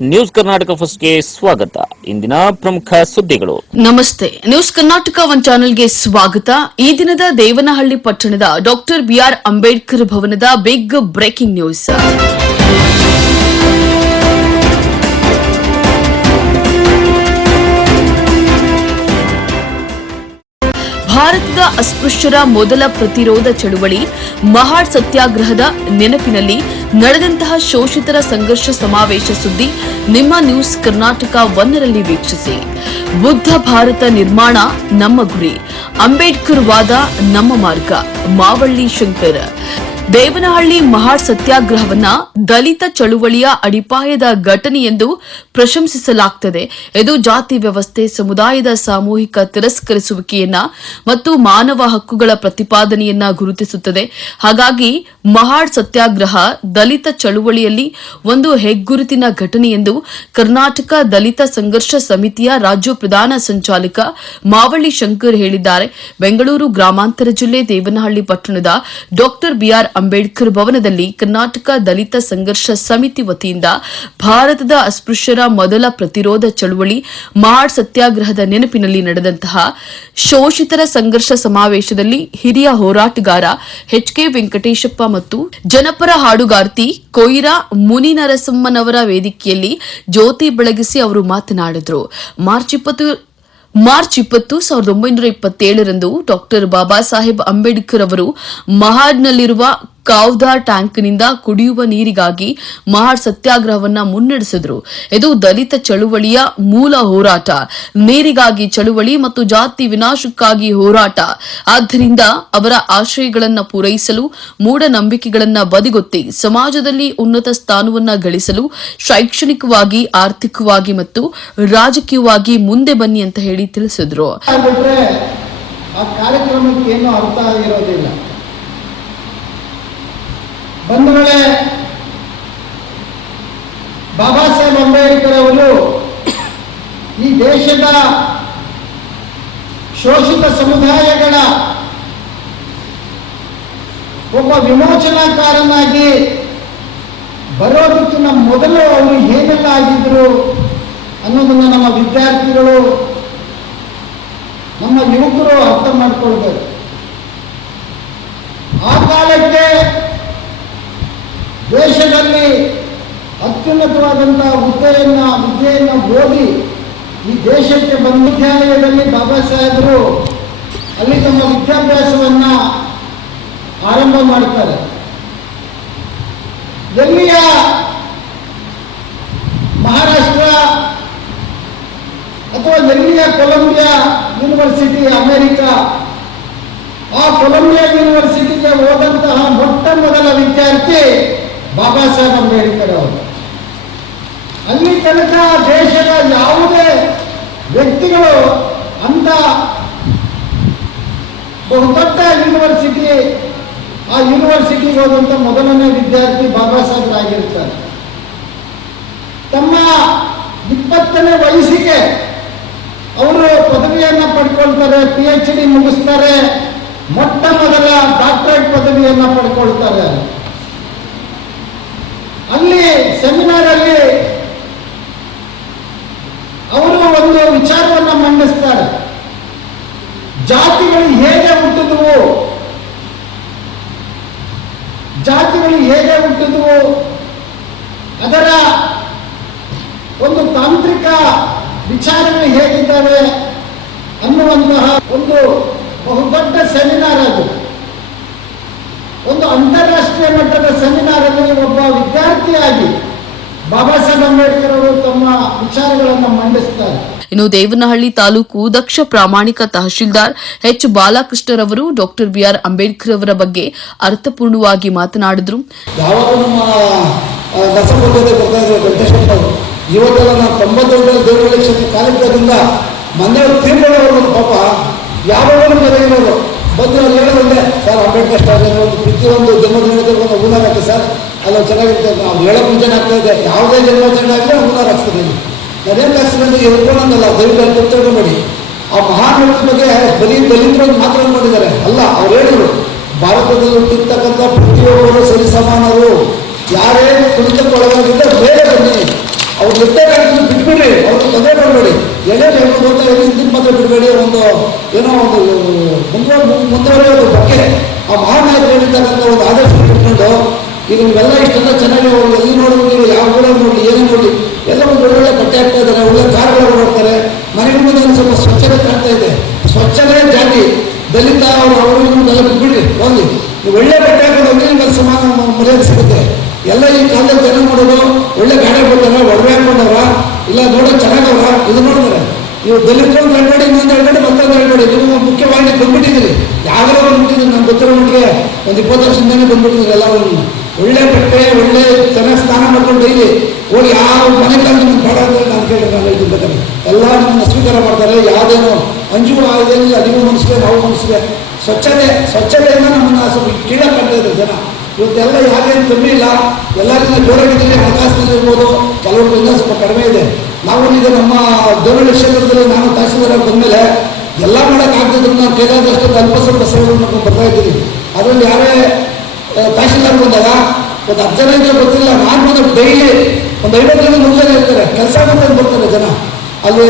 News Karnataka ಫಸ್ಟ್ಗೆ ಸ್ವಾಗತ. ಇಂದಿನ ಪ್ರಮುಖ ಸುದ್ದಿಗಳು. ನಮಸ್ತೆ. ನ್ಯೂಸ್ ಕರ್ನಾಟಕ ಒನ್ ಚಾನೆಲ್ಗೆ ಸ್ವಾಗತ. ಈ ದಿನದ ದೇವನಹಳ್ಳಿ ಪಟ್ಟಣದ ಡಾಕ್ಟರ್ ಬಿಆರ್ ಅಂಬೇಡ್ಕರ್ ಭವನದ ಬಿಗ್ ಬ್ರೇಕಿಂಗ್ ನ್ಯೂಸ್. ಭಾರತದ ಅಸ್ಪೃಶ್ಯರ ಮೊದಲ ಪ್ರತಿರೋಧ ಚಳುವಳಿ ಮಹಾಡ್ ಸತ್ಯಾಗ್ರಹದ ನೆನಪಿನಲ್ಲಿ ನಡೆದಂತಹ ಶೋಷಿತರ ಸಂಘರ್ಷ ಸಮಾವೇಶ ಸುದ್ದಿ ನಿಮ್ಮ ನ್ಯೂಸ್ ಕರ್ನಾಟಕ ಒನ್ನರಲ್ಲಿ ವೀಕ್ಷಿಸಿ. ಬುದ್ಧ ಭಾರತ ನಿರ್ಮಾಣ ನಮ್ಮ ಗುರಿ. ಅಂಬೇಡ್ಕರ್ ವಾದ ನಮ್ಮ ಮಾರ್ಗ. ಮಾವಳ್ಳಿ ಶಂಕರ್. ದೇವನಹಳ್ಳಿ ಮಹಾ ಸತ್ಯಾಗ್ರಹವನ್ನ ದಲಿತ ಚಳುವಳಿಯ ಅಡಿಪಾಯದ ಘಟನೆ ಎಂದು ಪ್ರಶಂಸಿಸಲಾಗುತ್ತದೆ ಇದು ಜಾತಿ ವ್ಯವಸ್ಥೆ, ಸಮುದಾಯದ ಸಾಮೂಹಿಕ ತಿರಸ್ಕರಿಸುವಿಕೆಯನ್ನ ಮತ್ತು ಮಾನವ ಹಕ್ಕುಗಳ ಪ್ರತಿಪಾದನೆಯನ್ನ ಗುರುತಿಸುತ್ತದೆ. ಹಾಗಾಗಿ ಮಹಾಡ್ ಸತ್ಯಾಗ್ರಹ ದಲಿತ ಚಳುವಳಿಯಲ್ಲಿ ಒಂದು ಹೆಗ್ಗುರುತಿನ ಘಟನೆ ಎಂದು ಕರ್ನಾಟಕ ದಲಿತ ಸಂಘರ್ಷ ಸಮಿತಿಯ ರಾಜ್ಯ ಪ್ರಧಾನ ಸಂಚಾಲಕ ಮಾವಳ್ಳಿ ಶಂಕರ್ ಹೇಳಿದ್ದಾರೆ. ಬೆಂಗಳೂರು ಗ್ರಾಮಾಂತರ ಜಿಲ್ಲೆ ದೇವನಹಳ್ಳಿ ಪಟ್ಟಣದ ಡಾಕ್ಟರ್ ಬಿಆರ್ ಅಂಬೇಡ್ಕರ್ ಭವನದಲ್ಲಿ ಕರ್ನಾಟಕ ದಲಿತ ಸಂಘರ್ಷ ಸಮಿತಿ ವತಿಯಿಂದ ಭಾರತದ ಅಸ್ಪೃಶ್ಯರ ಮೊದಲ ಪ್ರತಿರೋಧ ಚಳುವಳಿ ಮಾಡ್ ಸತ್ಯಾಗ್ರಹದ ನೆನಪಿನಲ್ಲಿ ನಡೆದಂತಹ ಶೋಷಿತರ ಸಂಘರ್ಷ ಸಮಾವೇಶದಲ್ಲಿ ಹಿರಿಯ ಹೋರಾಟಗಾರ ಎಚ್ ಕೆ ವೆಂಕಟೇಶಪ್ಪ ಮತ್ತು ಜನಪರ ಹಾಡುಗಾರ್ತಿ ಕೊಯ್ರಾ ಮುನಿನರಸಮ್ಮನವರ ವೇದಿಕೆಯಲ್ಲಿ ಜ್ಯೋತಿ ಬೆಳಗಿಸಿ ಅವರು ಮಾತನಾಡಿದರು. ಮಾರ್ಚ್ ಇಪ್ಪತ್ತು ಮಾರ್ಚ್ ಇಪ್ಪತ್ತು ಸಾವಿರದ ಒಂಬೈನೂರ ಇಪ್ಪತ್ತೇಳರಂದು ಡಾಕ್ಟರ್ ಬಾಬಾ ಸಾಹೇಬ್ ಅಂಬೇಡ್ಕರ್ ಅವರು ಮಹಾಡ್ನಲ್ಲಿರುವ ಕಾವ್ದಾರ್ ಟ್ಯಾಂಕ್ನಿಂದ ಕುಡಿಯುವ ನೀರಿಗಾಗಿ ಮಹಾ ಸತ್ಯಾಗ್ರಹವನ್ನ ಮುನ್ನಡೆಸಿದ್ರು. ಇದು ದಲಿತ ಚಳುವಳಿಯ ಮೂಲ ಹೋರಾಟ. ನೀರಿಗಾಗಿ ಚಳುವಳಿ ಮತ್ತು ಜಾತಿ ವಿನಾಶಕ್ಕಾಗಿ ಹೋರಾಟ. ಆದ್ದರಿಂದ ಅವರ ಆಶಯಗಳನ್ನು ಪೂರೈಸಲು, ಮೂಢನಂಬಿಕೆಗಳನ್ನು ಬದಿಗೊತ್ತಿ, ಸಮಾಜದಲ್ಲಿ ಉನ್ನತ ಸ್ಥಾನವನ್ನ ಗಳಿಸಲು ಶೈಕ್ಷಣಿಕವಾಗಿ, ಆರ್ಥಿಕವಾಗಿ ಮತ್ತು ರಾಜಕೀಯವಾಗಿ ಮುಂದೆ ಬನ್ನಿ ಅಂತ ಹೇಳಿ ತಿಳಿಸಿದ್ರು ಆಗ್ಬಿಟ್ರೆ ಆ ಕಾರ್ಯಕ್ರಮಕ್ಕೆ ಏನು ಅರ್ಥ ಆಗಿರೋದಿಲ್ಲ ಬಂಧುಗಳೇ ಬಾಬಾ ಸಾಹೇಬ್ ಅಂಬೇಡ್ಕರ್ ಅವರು ಈ ದೇಶದ ಶೋಷಿತ ಸಮುದಾಯಗಳ ಒಬ್ಬ ವಿಮೋಚನಾಕಾರನಾಗಿ ಬರೋದಕ್ಕಿಂತ ಮೊದಲು ಅವರು ಹೇಗೆಲ್ಲ ಆಗಿದ್ದರು ಅನ್ನೋದನ್ನು ನಮ್ಮ ವಿದ್ಯಾರ್ಥಿಗಳು, ನಮ್ಮ ಯುವಕರು ಅರ್ಥ ಮಾಡಿಕೊಳ್ಬೇಕು. ಆ ಕಾಲಕ್ಕೆ ದೇಶದಲ್ಲಿ ಅತ್ಯುನ್ನತವಾದಂಥ ಹುದ್ದೆಯನ್ನ ವಿದ್ಯೆಯನ್ನ ಓದಿ ಈ ದೇಶಕ್ಕೆ ಬಂದ ವಿದ್ಯಾಲಯದಲ್ಲಿ ಬಾಬಾ ಸಾಹೇಬರು ಅಲ್ಲಿ ತಮ್ಮ ವಿದ್ಯಾಭ್ಯಾಸವನ್ನ ಆರಂಭ ಮಾಡ್ತಾರೆ. ಎಲ್ಲಿಯ ಮಹಾರಾಷ್ಟ್ರ ಅಥವಾ ಎಲ್ಲಿಯ ಕೊಲಂಬಿಯಾ ಯೂನಿವರ್ಸಿಟಿ ಅಮೆರಿಕ, ಆ ಕೊಲಂಬಿಯಾ ಯೂನಿವರ್ಸಿಟಿಗೆ ಹೋದಂತಹ ಮೊಟ್ಟ ಮೊದಲ ವಿದ್ಯಾರ್ಥಿ ಬಾಬಾ ಸಾಹೇಬ್ ಅಂಬೇಡ್ಕರ್ ಅವರು. ಅಲ್ಲಿ ತನಕ ದೇಶದ ಯಾವುದೇ ವ್ಯಕ್ತಿಗಳು ಅಂತ ಬಹುದೊಡ್ಡ ಯೂನಿವರ್ಸಿಟಿ ಆ ಯೂನಿವರ್ಸಿಟಿಗೆ ಹೋದಂಥ ಮೊದಲನೇ ವಿದ್ಯಾರ್ಥಿ ಬಾಬಾ ಸಾಹೇಬರಾಗಿರ್ತಾರೆ ತಮ್ಮ ಇಪ್ಪತ್ತನೇ ವಯಸ್ಸಿಗೆ ಅವರು ಪದವಿಯನ್ನ ಪಡ್ಕೊಳ್ತಾರೆ ಪಿ ಎಚ್ ಡಿ ಮುಗಿಸ್ತಾರೆ, ಮೊಟ್ಟ ಮೊದಲ ಡಾಕ್ಟರೇಟ್ ಪದವಿಯನ್ನ ಪಡ್ಕೊಳ್ತಾರೆ. ಅಲ್ಲಿ ಸೆಮಿನಾರ್ ಅಲ್ಲಿ ಅವರು ಒಂದು ವಿಚಾರವನ್ನ ಮಂಡಿಸ್ತಾರೆ. ಜಾತಿಗಳು ಹೇಗೆ ಹುಟ್ಟಿದವು? ಜಾತಿಗಳು ಹೇಗೆ ಹುಟ್ಟಿದವು? ಅದರ ಒಂದು ತಾಂತ್ರಿಕ ವಿಚಾರಗಳು ಹೇಗಿದ್ದಾವೆ ಅನ್ನುವಂತಹ ಒಂದು ಬಹುದೊಡ್ಡ ಸೆಮಿನಾರ್ ಅದು. ಒಂದು ಅಂತಾರಾಷ್ಟ್ರೀಯ ಮಟ್ಟದ ಸೆಮಿನಾರಲ್ಲಿ ಒಬ್ಬ ವಿದ್ಯಾರ್ಥಿಯಾಗಿ ಬಾಬಾ ಸಾಹೇಬ್ ಅಂಬೇಡ್ಕರ್ ಅವರು ತಮ್ಮ ವಿಚಾರಗಳನ್ನು ಮಂಡಿಸ್ತಾರೆ. ಇನ್ನು ದೇವನಹಳ್ಳಿ ತಾಲೂಕು ದಕ್ಷ ಪ್ರಾಮಾಣಿಕ ತಹಶೀಲ್ದಾರ್ ಎಚ್ ಬಾಲಕೃಷ್ಣರವರು ಡಾಕ್ಟರ್ ಬಿಆರ್ ಅಂಬೇಡ್ಕರ್ ಅವರ ಬಗ್ಗೆ ಅರ್ಥಪೂರ್ಣವಾಗಿ ಮಾತನಾಡಿದ್ರು. ಯಾವಾಗ ನಮ್ಮ ವೆಂಕಟೇಶ್ವರ ಇವತ್ತೆಲ್ಲ ನಾವು ತೊಂಬತ್ತೊಂದರಲ್ಲಿ ದೇವರ ಕಾಲಿದ್ದರಿಂದ ಮನೆಯವ್ರು ತೀರ್ಕೊಳ್ಳೋರು ಪಾಪ ಯಾವಾಗಲೂ ಮನೆಗಿರೋರು ಬಂದು ಅಲ್ಲಿ ಹೇಳೋದಂದ್ರೆ ಸರ್, ಅಂಬೇಡ್ಕರ್ ಒಂದು ಪ್ರತಿಯೊಂದು ಜನ್ಮದಿನದಲ್ಲಿ ಒಂದು ಹಾಕಿ, ಸರ್. ಅಲ್ಲ ಚೆನ್ನಾಗಿರುತ್ತೆ, ನಾವು ಹೇಳೋ ಮುಂಚೆ ಆಗ್ತಾ ಇದೆ. ಯಾವುದೇ ಜನ್ಮಾಚರಣೆ ಆಗಲಿ ಹೂನಾರ ಹಾಕ್ಸ್ತೀನಿ ನಾನೇನು ಹಾಕ್ಸ್ತೀನಿ ಇರ್ಕೊಳ್ಳೋದಲ್ಲ ದಯವಿಟ್ಟು ಅಲ್ಲಿ ಮಾಡಿ ಆ ಮಹಾನ್ ಬಗ್ಗೆ ಬಲಿ ದಲಿತರು ಮಾತ್ರ ಮಾಡಿದ್ದಾರೆ ಅಲ್ಲ, ಅವ್ರು ಹೇಳಿದ್ರು, ಭಾರತದಲ್ಲಿ ಹುಟ್ಟಿರ್ತಕ್ಕಂಥ ಪ್ರತಿಯೊಬ್ಬರು ಸರಿಸಮಾನರು ಯಾರೇ ತುಳಿತಕ್ಕೊಳಗಾಗಿದ್ದರೆ ಬೇರೆ ಬನ್ನಿ. ಅವ್ರು ನಿರ್ಧಾರ ಬಿಟ್ಬಿಡ್ರಿ. ಅವ್ರಿಗೆ ತೊಂದರೆ ಮಾಡಬೇಡಿ. ಎಲೆ ಹೇಳ್ಬೋದು ಅಂತ ಎಲ್ಲಿ ಹಿಂದಿನ ಮಾತ್ರ ಬಿಡಬೇಡಿ. ಒಂದು, ಏನೋ ಒಂದು ಮುಂದುವರೆ ಮುಂದುವರೆಯೋದು ಬಗ್ಗೆ. ಆ ಮಹಾನಾಯಕರು ಹೇಳಿರ್ತಕ್ಕಂಥ ಒಂದು ಆದರ್ಶ ಬಿಟ್ಕೊಂಡು ಈಗ ನೀವೆಲ್ಲ ಇಷ್ಟೆಲ್ಲ ಚೆನ್ನಾಗಿ ಅವ್ರು ಎಲ್ಲಿ ನೋಡಿದ್ರು ನೀವು ಯಾವ ಊರಲ್ಲಿ ನೋಡಿ ಏನೇ ನೋಡಿ ಎಲ್ಲ ಒಂದು ಒಳ್ಳೊಳ್ಳೆ ಬಟ್ಟೆ ಹಾಕ್ತಾ ಇದ್ದಾರೆ, ಒಳ್ಳೆ ಕಾರ್ಗಳು ನೋಡ್ತಾರೆ. ಮನೆಗಳ ಮುಂದೆ ಒಂದು ಸ್ವಲ್ಪ ಸ್ವಚ್ಛತೆ ಕಾಣ್ತಾ ಇದೆ. ಸ್ವಚ್ಛತೆ ಜಾತಿ. ದಲಿತ, ಅವರು ಅವರು ಇವನ್ನೆಲ್ಲ ಬಿಟ್ಬಿಡ್ರಿ ಹೋಗಿ ನೀವು ಒಳ್ಳೆ ಬಟ್ಟೆ ಹಾಕೊಂಡು ಹೋಗಿ ನಿಮ್ಗೆ ಸಮಾನ ಮರ್ಯಾದೆ ಸಿಗುತ್ತೆ. ಎಲ್ಲ ಈ ಕಾಲದಲ್ಲಿ ಜನ ನೋಡೋದು ಒಳ್ಳೆ ಗಾಡಿ ಕೊಡ್ತಾರ, ಒಡವೆ ಹಾಕೊಂಡವ್ರ ಇಲ್ಲ ನೋಡೋ ಚೆನ್ನಾಗವ ಇದು ನೋಡ್ತಾರೆ. ನೀವು ದಲಿತರು ಹೇಳ್ಬೇಡಿ ಇನ್ನೊಂದು ಹೇಳ್ಬೇಡಿ ಮತ್ತೊಂದು ಹೇಳ್ಬೇಡಿ ನೀವು ಮುಖ್ಯವಾಗಿ ಬಂದ್ಬಿಟ್ಟಿದ್ದೀರಿ. ಯಾವ್ದಾರ ಬಂದ್ಬಿಟ್ಟಿದ್ದೀರಿ ನಾನು ಗೊತ್ತಿರೋ ಮಟ್ಟಿಗೆ ಒಂದು ಇಪ್ಪತ್ತು ವರ್ಷದಿಂದನೇ ಬಂದ್ಬಿಟ್ಟಿದ್ದೀರಿ ಎಲ್ಲರೂ ಒಳ್ಳೆ ಬಟ್ಟೆ, ಒಳ್ಳೆ ಚೆನ್ನಾಗಿ ಸ್ನಾನ ಮಾಡ್ಕೊಂಡು ಡೈಲಿ ಹೋಗಿ ಯಾವ ಮನೆ ಕಾಲ ನಿಮ್ಗೆ ಬೇಡ ಅಂತ ನಾನು ಕೇಳಿ ನಾನು ಹೇಳ್ತೀನಿ ಬೇಕಾದ್ರೆ. ಎಲ್ಲ ನಿಮ್ಮನ್ನು ಸ್ವೀಕಾರ ಮಾಡ್ತಾರೆ, ಯಾವುದೇನು ಅಂಜು ಇದೇನಿಲ್ಲ ನೀವು ಮನಸ್ಸಿಗೆ, ನಾವು ಮನಸ್ಸಿಗೆ. ಸ್ವಚ್ಛತೆ, ಸ್ವಚ್ಛತೆಯಿಂದ ನಮ್ಮನ್ನು ಸ್ವಲ್ಪ ಕೀಳಾಗಿ ಇದೆ ಜನ. ಇವತ್ತೆಲ್ಲ ಯಾರೇನು ಕಮ್ಮಿ ಇಲ್ಲ. ಎಲ್ಲರಿಗೂ ಜೋರಾಗಿದ್ದೀರಿ ಹಣಕಾಸಿನಲ್ಲಿ ಇರ್ಬೋದು. ಇನ್ನೂ ಸ್ವಲ್ಪ ಕಡಿಮೆ ಇದೆ. ನಾವು ಈಗ ನಮ್ಮ ದೇವರ ಕ್ಷೇತ್ರದಲ್ಲಿ ನಾನು ತಹಸೀಲ್ದಾರ್ ಬಂದಮೇಲೆ ಎಲ್ಲ ಮಾಡೋಕ್ಕಾಗ್ತಿದ್ರು ನಾನು ಕೈಲಾದಷ್ಟು ಅಲ್ಪ ಸ್ವಲ್ಪ ಸೇವೆಗಳನ್ನು ಬರ್ತಾ ಇದ್ದೀನಿ. ಅದರಲ್ಲಿ ಯಾರೇ ತಹಸೀಲ್ದಾರ್ ಬಂದಾಗ ಒಂದು ಹತ್ತು ಜನ ಇದ್ರೆ ಗೊತ್ತಿಲ್ಲ. ನಾನು ಬಂದು ಡೈಲಿ ಒಂದು ಐವತ್ತು ಜನ ಮುಂದೆ ಇರ್ತಾರೆ. ಕೆಲಸ ಮಾಡ್ಕೊಂಡು ಬರ್ತಾರೆ ಜನ. ಅಲ್ಲಿ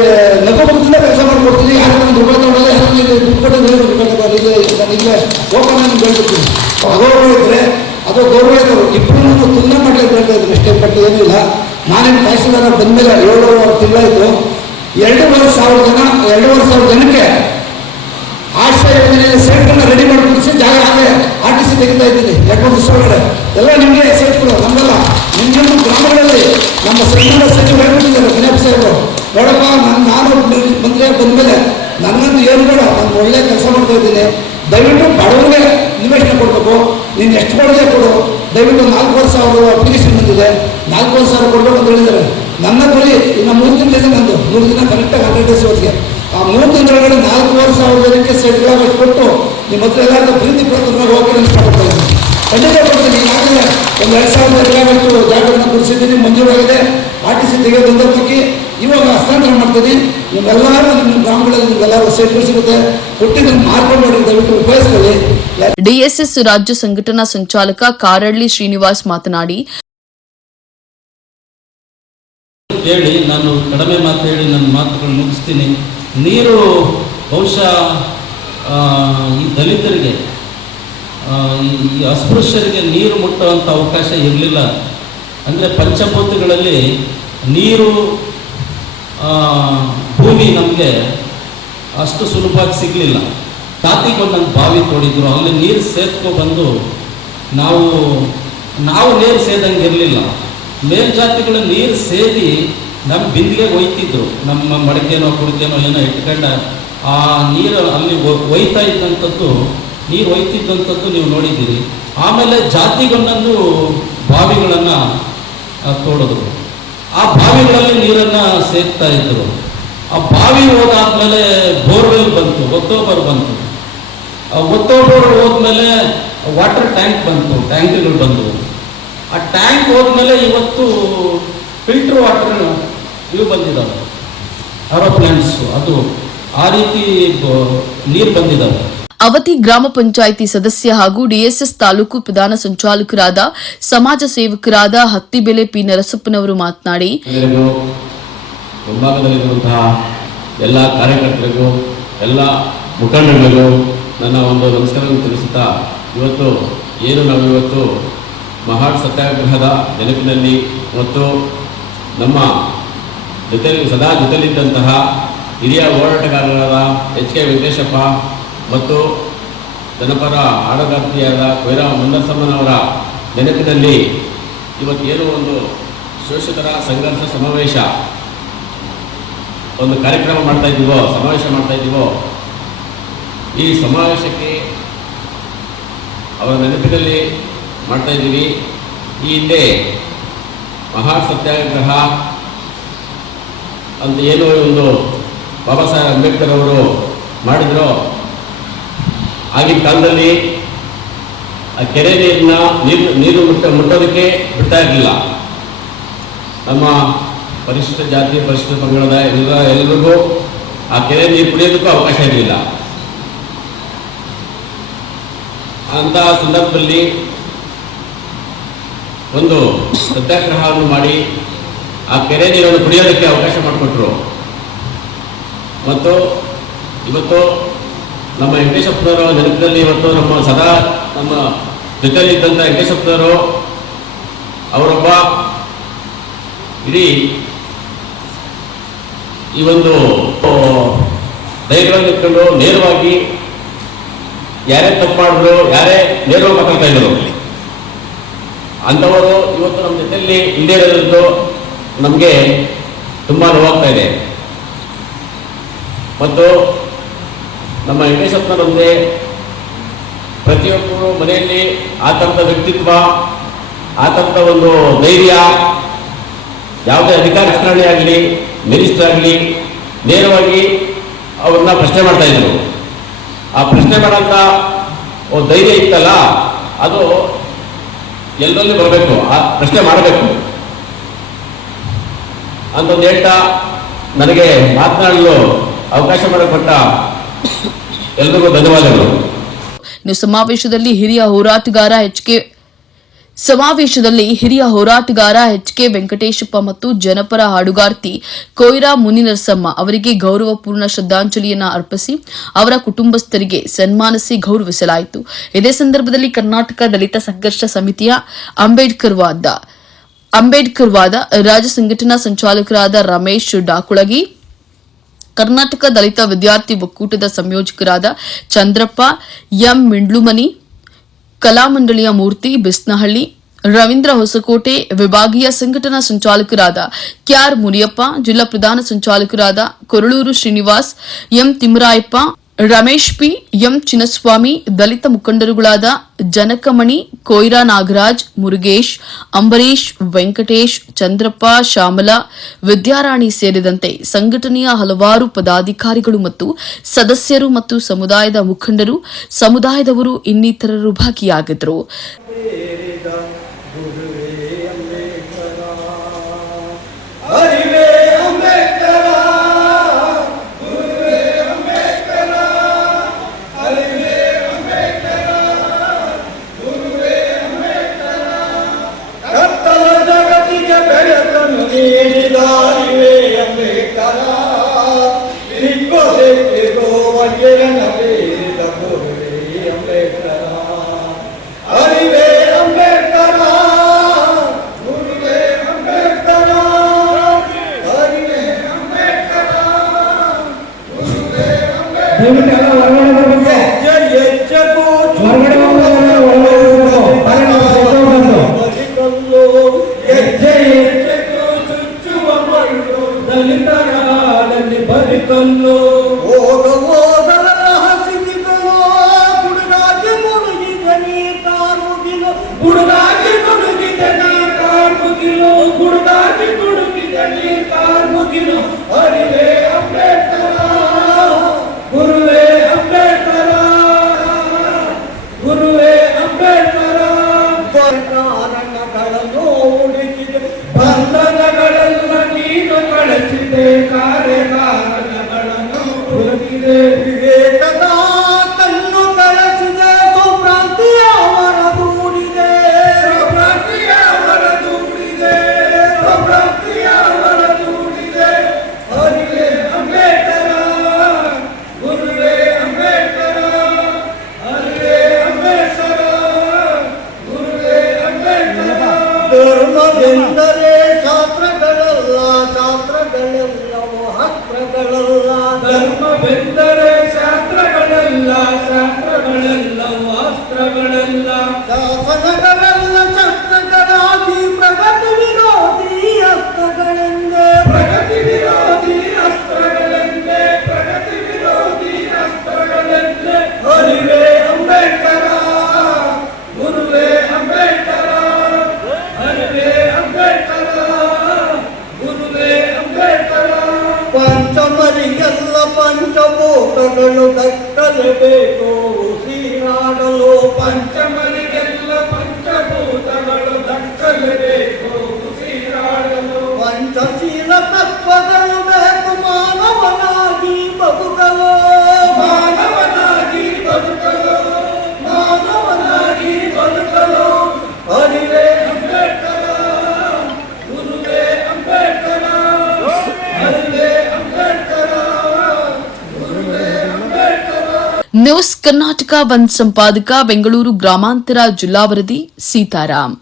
ನಗಮುಖದಿಂದ ಕೆಲಸ ಮಾಡ್ಕೊಡ್ತೀನಿ. ಯಾರು ನಾನು ರೂಪಾಯಿ ತಗೊಳ್ಳೋದು ಯಾರು ದುಡ್ಡು ಕೊಟ್ಟು ರೂಪಾಯಿ ತಗೊಳ್ಳಿ ಇಲ್ಲೇ ನಾನು ಇಲ್ಲೇ, ಓಪನ್ ಆಗಿ ಹೇಳ್ಬಿಡ್ತೀನಿ ಅಗೌರವ ಇದ್ರೆ ಅದು ಇದ್ದವರು ಇಬ್ಬರು ತುಲನೆ ಮಾಡಲಿಕ್ಕೆ ಬರ್ತಾ ಇದ್ದೀನಿ ಅಷ್ಟೇ ಬಟ್ ಏನಿಲ್ಲ ನಾನೇನು ತಹಸೀಲ್ದಾರ್ ಬಂದಮೇಲೆ ಏಳುವರೆ ತಿಂಗಳಾಯಿತು. ಎರಡೂವರೆ ಸಾವಿರ ಜನ, ಎರಡೂವರೆ ಸಾವಿರ ಜನಕ್ಕೆ ಆಶ್ರಯ ಯೋಜನೆಯಲ್ಲಿ ಸೈಟ್ಗಳನ್ನ ರೆಡಿ ಮಾಡಿ ಕುಡಿಸಿ ಜಾಗ ಹಾಗೆ ಆರ್ ಟಿ ಸಿ ತೆಗಿತಾ ಇದ್ದೀನಿ. ಎರಡು ದಿವಸ ಒಳಗಡೆ. ಎಲ್ಲ ನಿಮಗೆ ಸೈಟ್ಗಳು ನಮ್ಮೆಲ್ಲ ನಿಮ್ಮ ಗ್ರಾಮಗಳಲ್ಲಿ ನಮ್ಮ ಸರ್ಕಾರ ಸಚಿವರು ಹೇಳ್ಬಿಟ್ಟಿದ್ದಾರೆ ವಿನಯ್ ಸಾಹೇಬರು. ನೋಡಪ್ಪ ನನ್ನ ನಾನು ಮಂತ್ರಿಯಾಗಿ ಬಂದಮೇಲೆ ನನ್ನನ್ನು ಏನು ಬೇಡ ನಾನು ಒಳ್ಳೆ ಕೆಲಸ ಮಾಡ್ತಾ ಇದ್ದೀನಿ. ದಯವಿಟ್ಟು ಬಡವರಿಗೆ ನಿವೇಶನ ಕೊಡಬೇಕು. ನೀನು ಎಷ್ಟು ಕೊಡದೆ ಕೊಡು. ದಯವಿಟ್ಟು ನಾಲ್ಕೂವರೆ ಸಾವಿರ ಅಪ್ಲಿಕೇಶನ್ ಬಂದಿದೆ. ನಾಲ್ಕೂವರೆ ಸಾವಿರ ಕೊಡಬೇಕು ಅಂತ ಹೇಳಿದ್ದಾರೆ. ನನ್ನ ಬಳಿ ಇನ್ನು ಮೂರು ತಿಂಗಳಿದೆ ನಂದು. ಮೂರು ದಿನ ಕರೆಕ್ಟಾಗಿ ಹಂಡ್ರೆಡ್ ಡೇಸ್ ಹೊತ್ತಿಗೆ ಆ ಮೂರು ತಿಂಗಳೊಳಗಡೆ ನಾಲ್ಕೂವರೆ ಸಾವಿರ ಜನಕ್ಕೆ ಸೆಟ್ಗಳಾಗಿ ಕೊಟ್ಟು ನಿಮ್ಮ ಹತ್ರ ಎಲ್ಲಾದ್ರೂ ಪ್ರೀತಿ ಪ್ರಕರಣವಾಗಿ ಹೋಗಿ ಇಷ್ಟಪಡ್ತಾ ಇದ್ದೀನಿ. ಖಂಡಿತ ಕೊಡ್ತೀನಿ. ಈಗಾಗಲೇ ಒಂದು ಎರಡು ಸಾವಿರದ ಜಾಗವನ್ನು ಕೊಡಿಸಿದ್ದೀನಿ ಮಂಜೂರಾಗಿದೆ. ಆರ್ ಟಿ ಸಿ ತೆಗೆದು ಬಗ್ಗೆ ಇವಾಗ ಹಸ್ತಾಂತರ ಮಾಡ್ತೀನಿ ನಿಮ್ಮೆಲ್ಲರೂ ನಿಮ್ಮ ಗ್ರಾಮಗಳಲ್ಲಿ ನಿಮ್ಗೆಲ್ಲರೂ ಸೇಫ್ಟಿ ಸಿಗುತ್ತೆ. ಕೊಟ್ಟಿದ್ದನ್ನು ನೋಡಿ ದಯವಿಟ್ಟು ಉಪಯೋಗಿಸ್ಕೊಳ್ಳಿ. ಡಿಎಸ್ಎಸ್ ರಾಜ್ಯ ಸಂಘಟನಾ ಸಂಚಾಲಕ ಕಾರಳ್ಳಿ ಶ್ರೀನಿವಾಸ್ ಮಾತನಾಡಿ ಹೇಳಿ ನಾನು ಕಡಿಮೆ ಮಾತು ಹೇಳಿ ನನ್ನ ಮಾತುಗಳನ್ನು ಮುಗಿಸ್ತೀನಿ. ನೀರು ಬಹುಶಃ ಆ, ಈ ದಲಿತರಿಗೆ ಆ, ಈ- ಅಸ್ಪೃಶ್ಯರಿಗೆ ನೀರು ಮುಟ್ಟುವಂಥ ಅವಕಾಶ ಇರಲಿಲ್ಲ. ಅಂದರೆ ಪಂಚಭೂತಗಳಲ್ಲಿ ನೀರು ಭೂಮಿ ನಮಗೆ ಅಷ್ಟು ಸುಲಭವಾಗಿ ಸಿಗಲಿಲ್ಲ. ತಾತಿಗೊಂದೊಂದು ಬಾವಿ ತೋಡಿದ್ರು, ಅಲ್ಲಿ ನೀರು ಸೇದ್ಕೊ ಬಂದು ನಾವು ನಾವು ನೀರು ಸೇದಂಗೆ ಇರಲಿಲ್ಲ. ಮೇಲ್ಜಾತಿಗಳು ನೀರು ಸೇದಿ ನಮ್ಮ ಬಿಂದಿಗೆ ಒಯ್ತಿದ್ರು. ನಮ್ಮ ಮಡಕೆನೋ, ಕುಡಿಕೆನೋ ಏನೋ ಇಟ್ಕೊಂಡ ಆ ನೀರು ಅಲ್ಲಿ ಒಯ್ತಾ ಇದ್ದಂಥದ್ದು, ನೀರು ಒಯ್ತಿದ್ದಂಥದ್ದು ನೀವು ನೋಡಿದ್ದೀರಿ. ಆಮೇಲೆ ಜಾತಿಗೊಂಡನ್ನು ಬಾವಿಗಳನ್ನು ತೋಡಿದ್ರು ಆ ಬಾವಿಗಳಲ್ಲಿ ನೀರನ್ನು ಸೇರ್ತಾ ಇದ್ರು. ಆ ಬಾವಿ ಹೋದಾದ್ಮೇಲೆ ಬೋರ್ವೆಲ್ ಬಂತು, ಒತ್ತೋಬರ್ ಬಂತು. ಆ ಒತ್ತೋಬರ್ ಹೋದ್ಮೇಲೆ ವಾಟರ್ ಟ್ಯಾಂಕ್ ಬಂತು, ಟ್ಯಾಂಕ್ಗಳು ಬಂದವು. ಆ ಟ್ಯಾಂಕ್ ಹೋದ್ಮೇಲೆ ಇವತ್ತು ಫಿಲ್ಟರ್ ವಾಟರ್ ಇವು ಬಂದಿದ್ದಾವೆ ಆರೋ ಪ್ಲಾಂಟ್ಸು ಅದು ಆ ರೀತಿ ನೀರು ಬಂದಿದ್ದಾವೆ ಅವತಿ ಗ್ರಾಮ ಪಂಚಾಯಿತಿ ಸದಸ್ಯ ಹಾಗೂ ಡಿಎಸ್ಎಸ್ ತಾಲೂಕು ಪ್ರಧಾನ ಸಂಚಾಲಕರಾದ ಸಮಾಜ ಸೇವಕರಾದ ಹತ್ತಿಬೆಲೆ ಪಿ ನರಸಪ್ಪನವರು ಮಾತನಾಡಿ ಎಲ್ಲ ಕಾರ್ಯಕರ್ತರಿಗೂ, ಎಲ್ಲ ಮುಖಂಡರಿಗೂ ನನ್ನ ಒಂದು ನಮಸ್ಕಾರವನ್ನು ತಿಳಿಸುತ್ತಾ, ಇವತ್ತು ಏನು ನಾವು ಇವತ್ತು ಮಹಾನ್ ಸತ್ಯಾಗ್ರಹದ ನೆನಪಿನಲ್ಲಿ ಮತ್ತು ನಮ್ಮ ಜೊತೆ ಸದಾ ಜೊತೆಲಿದ್ದಂತಹ ಹಿರಿಯ ಹೋರಾಟಗಾರರಾದ ಎಚ್ ಕೆ ವೆಂಕಟೇಶಪ್ಪ ಮತ್ತು ಜನಪರ ಆಡಗಾರ್ತಿಯಾದ ಕೊಯ್ರಾ ಮುನ್ನಸಮ್ಮನವರ ನೆನಪಿನಲ್ಲಿ ಇವತ್ತು ಏನು ಒಂದು ಶೋಷಿತರ ಸಂಘರ್ಷ ಸಮಾವೇಶ. ಒಂದು ಕಾರ್ಯಕ್ರಮ ಮಾಡ್ತಾ ಇದ್ದೀವೋ, ಸಮಾವೇಶ ಮಾಡ್ತಾ ಇದ್ದೀವೋ? ಈ ಸಮಾವೇಶಕ್ಕೆ ಅವರ ನೆನಪಿನಲ್ಲಿ ಮಾಡ್ತಾ ಇದ್ದೀವಿ. ಈ ಹಿಂದೆ ಮಹಾ ಸತ್ಯಾಗ್ರಹ ಅಂತ ಏನು ಒಂದು ಬಾಬಾ ಸಾಹೇಬ್ ಅಂಬೇಡ್ಕರ್ ಅವರು ಮಾಡಿದ್ರು? ಆಗಿನ ಕಾಲದಲ್ಲಿ ಆ ಕೆರೆ ನೀರನ್ನ ನೀರು ನೀರು ಮುಟ್ಟ, ಮುಟ್ಟೋದಕ್ಕೆ ಬಿಡ್ತಾ ಇರಲಿಲ್ಲ. ನಮ್ಮ ಪರಿಶಿಷ್ಟ ಜಾತಿ, ಪರಿಶಿಷ್ಟ ಪಂಗಡದ ಎಲ್ಲ, ಎಲ್ರಿಗೂ ಆ ಕೆರೆ ನೀರು ಕುಡಿಯೋದಕ್ಕೂ ಅವಕಾಶ ಇರಲಿಲ್ಲ. ಅಂತಹ ಸಂದರ್ಭದಲ್ಲಿ ಒಂದು ಸತ್ಯಾಗ್ರಹವನ್ನು ಮಾಡಿ ಆ ಕೆರೆ ನೀರನ್ನು ಕುಡಿಯೋದಕ್ಕೆ ಅವಕಾಶ ಮಾಡಿಕೊಟ್ರು. ಮತ್ತು ಇವತ್ತು ನಮ್ಮ ವೆಂಕಟೇಶಪ್ಪನವರ ನೆನಪಿನಲ್ಲಿ ಇವತ್ತು ನಮ್ಮ ಸದಾ ನಮ್ಮ ಜೊತೆಯಲ್ಲಿದ್ದಂಥ ವೆಂಕಟೇಶಪ್ಪನವರು ಅವರೊಬ್ಬ ಇಡೀ ಈ ಒಂದು ಧೈರ್ಯವನ್ನು ಇಟ್ಕೊಂಡು ನೇರವಾಗಿ ಯಾರೇ ತಪ್ಪು ಮಾಡಿದ್ರು, ಯಾರೇ ನೇರವಾಗಿ ಮಾತಾಡ್ತಾ ಇದ್ರು. ಅಂಥವರು ಇವತ್ತು ನಮ್ಮ ಜೊತೆಯಲ್ಲಿ ಹಿಂದೆ ಇರೋದ್ರದ್ದು ನಮಗೆ ತುಂಬ ನೋವಾಗ್ತಾ ಇದೆ. ಮತ್ತು ನಮ್ಮ ವೆಂಕಟೇಶಪ್ಪನವರೊಂದೇ ಪ್ರತಿಯೊಬ್ಬರು ಮನೆಯಲ್ಲಿ ಆ ವ್ಯಕ್ತಿತ್ವ ಆ ಒಂದು ಧೈರ್ಯ, ಯಾವುದೇ ಅಧಿಕಾರ ಆಗಲಿ, ಮಿನಿಸ್ಟರ್ ಆಗಲಿ, ನೇರವಾಗಿ ಅವ್ರನ್ನ ಪ್ರಶ್ನೆ ಮಾಡ್ತಾ ಇದ್ರು. ಆ ಪ್ರಶ್ನೆ ಮಾಡೋಂಥ ಒಂದು ಧೈರ್ಯ ಇತ್ತಲ್ಲ, ಅದು ಎಲ್ಲರಲ್ಲಿ ಬರಬೇಕು? ಆ ಪ್ರಶ್ನೆ ಮಾಡಬೇಕು. ಅಂತಂದು ಹೇಳ್ತಾ ನನಗೆ ಮಾತನಾಡಲು ಅವಕಾಶ ಮಾಡಿಕೊಟ್ಟ ಎಲ್ರಿಗೂ ಧನ್ಯವಾದಗಳು. ಇನ್ನು ಸಮಾವೇಶದಲ್ಲಿ ಹಿರಿಯ ಹೋರಾಟಗಾರ ಎಚ್ ಕೆ ಸಮಾವೇಶದಲ್ಲಿ ಹಿರಿಯ ಹೋರಾಟಗಾರ ಎಚ್ ಕೆ ವೆಂಕಟೇಶಪ್ಪ ಮತ್ತು ಜನಪರ ಹಾಡುಗಾರ್ತಿ ಕೊಯ್ರಾ ಮುನಿನರಸಮ್ಮ ಅವರಿಗೆ ಗೌರವಪೂರ್ಣ ಶ್ರದ್ಧಾಂಜಲಿಯನ್ನು ಅರ್ಪಿಸಿ ಅವರ ಕುಟುಂಬಸ್ಥರಿಗೆ ಸನ್ಮಾನಿಸಿ ಗೌರವಿಸಲಾಯಿತು. ಇದೇ ಸಂದರ್ಭದಲ್ಲಿ ಕರ್ನಾಟಕ ದಲಿತ ಸಂಘರ್ಷ ಸಮಿತಿಯ ಅಂಬೇಡ್ಕರ್ ವಾದ ಅಂಬೇಡ್ಕರ್ ವಾದ ರಾಜ್ಯ ಸಂಘಟನಾ ಸಂಚಾಲಕರಾದ ರಮೇಶ್ ಡಾಕುಳಗಿ ಕರ್ನಾಟಕ ದಲಿತ ವಿದ್ಯಾರ್ಥಿ ಒಕ್ಕೂಟದ ಸಂಯೋಜಕರಾದ ಚಂದ್ರಪ್ಪ, ಎಂ. ಮಿಂಡ್ಲುಮನಿ ಕಲಾಮಂಡಳಿಯ ಮೂರ್ತಿ ಬಿಸ್ನಹಳ್ಳಿ, ರವೀಂದ್ರ ಹೊಸಕೋಟೆ ವಿಭಾಗೀಯ ಸಂಘಟನಾ ಸಂಚಾಲಕರಾದ ಕೆಆರ್ ಮುನಿಯಪ್ಪ, ಜಿಲ್ಲಾ ಪ್ರಧಾನ ಸಂಚಾಲಕರಾದ Koraluru Srinivas, M. Thimmarayappa Ramesh P, M Chinnaswamy, Dalit ಮುಖಂಡರುಗಳಾದ Janakamani, ಕೊಯ್ರಾ Nagaraj, Murugesh Ambareesh Venkatesh, Chandrappa, Shyamala, Vidyarani ಸೇರಿದಂತೆ ಸಂಘಟನೆಯ ಹಲವಾರು ಪದಾಧಿಕಾರಿಗಳು ಮತ್ತು ಸದಸ್ಯರು ಮತ್ತು ಸಮುದಾಯದ ಮುಖಂಡರು, ಸಮುದಾಯದವರು ಇನ್ನಿತರರು ಭಾಗಿಯಾಗಿದ್ದರು. ಧರ್ಮವೆಂದರೆ ಶಾಸ್ತ್ರಗಳಲ್ಲ ಶಾಸ್ತ್ರಗಳೆಲ್ಲವೂ ಅಸ್ತ್ರಗಳಲ್ಲ ಧರ್ಮವೆಂದರೆ ಶಾಸ್ತ್ರಗಳಲ್ಲ ಶಾಸ್ತ್ರಗಳೆಲ್ಲ ಕರ್ನಾಟಕ ಒಂದ್ ಸಂಪಾದಕ ಬೆಂಗಳೂರು ಗ್ರಾಮಾಂತರ ಜಿಲ್ಲಾ ವರದಿ ಸೀತಾರಾಮ್.